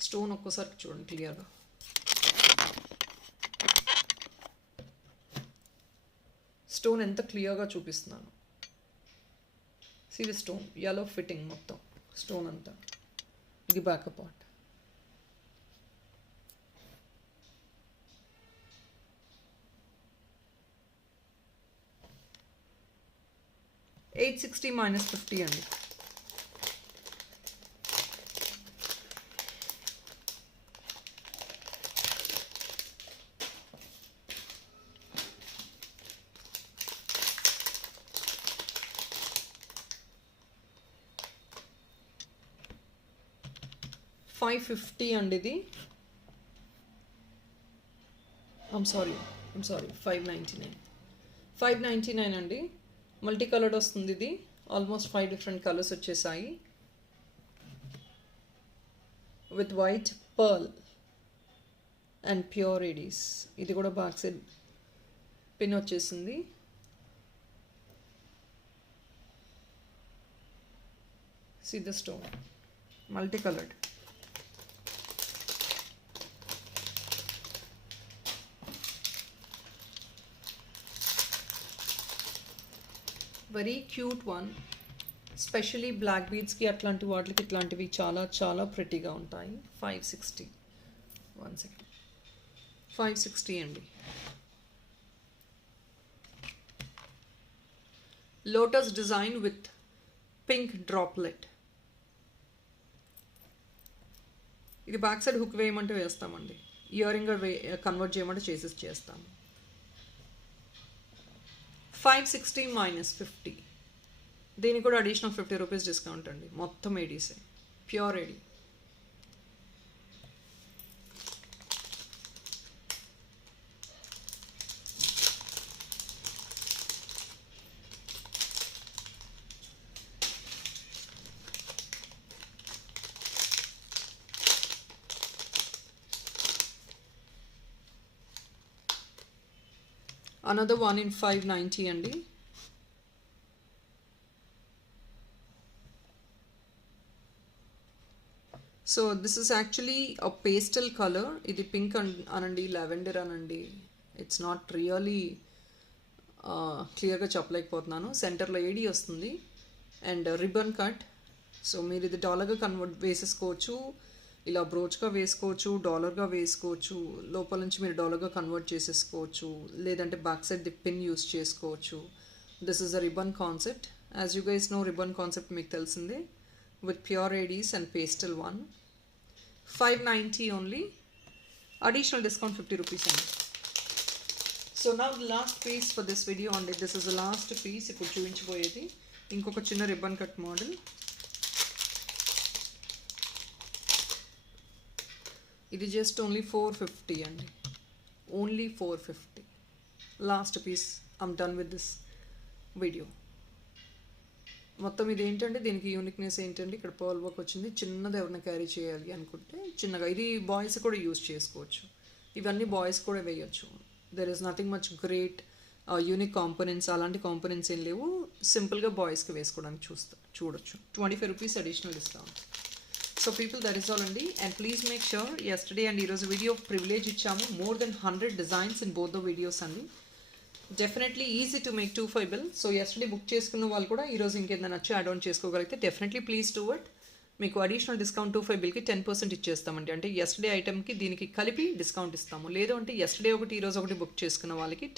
స్టోన్ ఒక్కోసారి చూడండి క్లియర్గా. స్టోన్ ఎంత క్లియర్గా చూపిస్తున్నాను. See the stone, yellow fitting మొత్తం స్టోన్ అంతా. ఇది బ్యాకప్ పార్ట్. $860 -50 అండి. $550 అండి ఇది. I'm sorry 599. 599 అండి. మల్టీ కలర్డ్ వస్తుంది ఇది. ఆల్మోస్ట్ 5 డిఫరెంట్ కలర్స్ వచ్చేసాయి. With white pearl and pure ADs. ఇది కూడా బ్యాక్ సైడ్ పిన్ వచ్చేసింది. See the stone, multi coloured. Very cute one. Specially black బీడ్స్కి అట్లాంటి వాటికి ఇట్లాంటివి చాలా చాలా ప్రెటీగా ఉంటాయి. 560. 1 సెకండ్. 560 అండి. Lotus design with pink droplet. ఇది బ్యాక్ సైడ్ హుక్ వేయమంటే వేస్తామండి, ఇయర్ రింగ్ కన్వర్ట్ చేయమంటే చేస్తాము. 560 -50. దీనికి కూడా అడిషనల్ 50 రూపీస్ డిస్కౌంట్ అండి. మొత్తం ఏడీసే, pure AD. Another one in 590 అండి. So this is actually a pastel colour. ఇది పింక్ అనండి, లావెండర్ అనండి, ఇట్స్ నాట్ రియలీ క్లియర్గా చెప్పలేకపోతున్నాను. సెంటర్లో ఏడీ వస్తుంది అండ్ రిబ్బన్ కట్. సో మీరు ఇది డాలర్గా కన్వర్ట్ వేసేసుకోవచ్చు, ఇలా బ్రోచ్గా వేసుకోవచ్చు, డాలర్గా వేసుకోవచ్చు, లోపల నుంచి మీరు డాలర్గా కన్వర్ట్ చేసేసుకోవచ్చు, లేదంటే back side the pin use చేసుకోవచ్చు. This is a ribbon concept. As you guys know, ribbon concept మీకు తెలిసిందే, with pure ADs and pastel one. 590 only. Additional discount 50 rupees only. So now the last piece for this video on it. This is the last piece. ఇప్పుడు చూపించబోయేది ఇంకొక చిన్న రిబ్బన్ కట్ మోడల్. ఇది జస్ట్ ఓన్లీ 450 అండి, only 450. Last piece. I'm done with this video. మొత్తం ఇది ఏంటంటే దీనికి యూనిక్నెస్ ఏంటంటే ఇక్కడ పర్ల్ వర్క్ వచ్చింది. చిన్నది ఎవరైనా క్యారీ చేయాలి అనుకుంటే చిన్నగా, ఇది బాయ్స్ కూడా యూస్ చేసుకోవచ్చు, ఇవన్నీ బాయ్స్ కూడా వేయచ్చు. There is nothing much great unique components, అలాంటి కాంపోనెంట్స్ ఏం లేవు. సింపుల్గా బాయ్స్కి వేసుకోవడానికి చూడొచ్చు. 25 rupees additional discount. So people, that is all అండి. And please make sure, yesterday and ఈరోజు వీడియో ప్రివిలేజ్ ఇచ్చాము. More than 100 designs in both the videos అండి. Definitely easy to make 25 bill. So yesterday book చేసుకున్న వాళ్ళు కూడా ఈరోజు ఇంకేదైనా నచ్చి యాడ్ ఆన్ చేసుకోగలిగితే డెఫినెట్లీ ప్లీజ్ డూ ఇట్. మీకు అడిషనల్ డిస్కౌంట్ 25 బిల్కి 10% ఇచ్చేస్తామండి. అంటే ఎస్టర్డే ఐటమ్కి దీనికి కలిపి డిస్కౌంట్ ఇస్తాము. లేదు అంటే ఎస్టర్డే ఒకటి ఈరోజు ఒకటి బుక్ చేసుకున్న వాళ్ళకి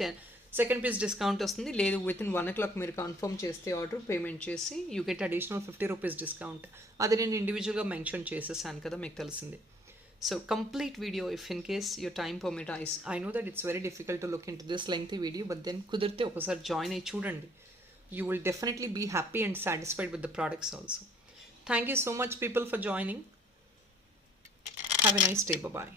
సెకండ్ పీస్ డిస్కౌంట్ వస్తుంది. లేదు విత్ ఇన్ 1 o'clock మీరు కన్ఫర్మ్ చేస్తే ఆర్డర్ పేమెంట్ చేసి you get additional 50 rupees discount. అది నేను ఇండివిజువల్గా మెన్షన్ చేసేసాను కదా, మీకు తెలిసింది. So complete video if in case your time permit. I know that it's very difficult to look into this lengthy video, but then కుదిరితే ఒకసారి జాయిన్ అయ్యి చూడండి. You will definitely be happy and satisfied with the products also. Thank you so much people for joining. Have a nice day. Bye bye.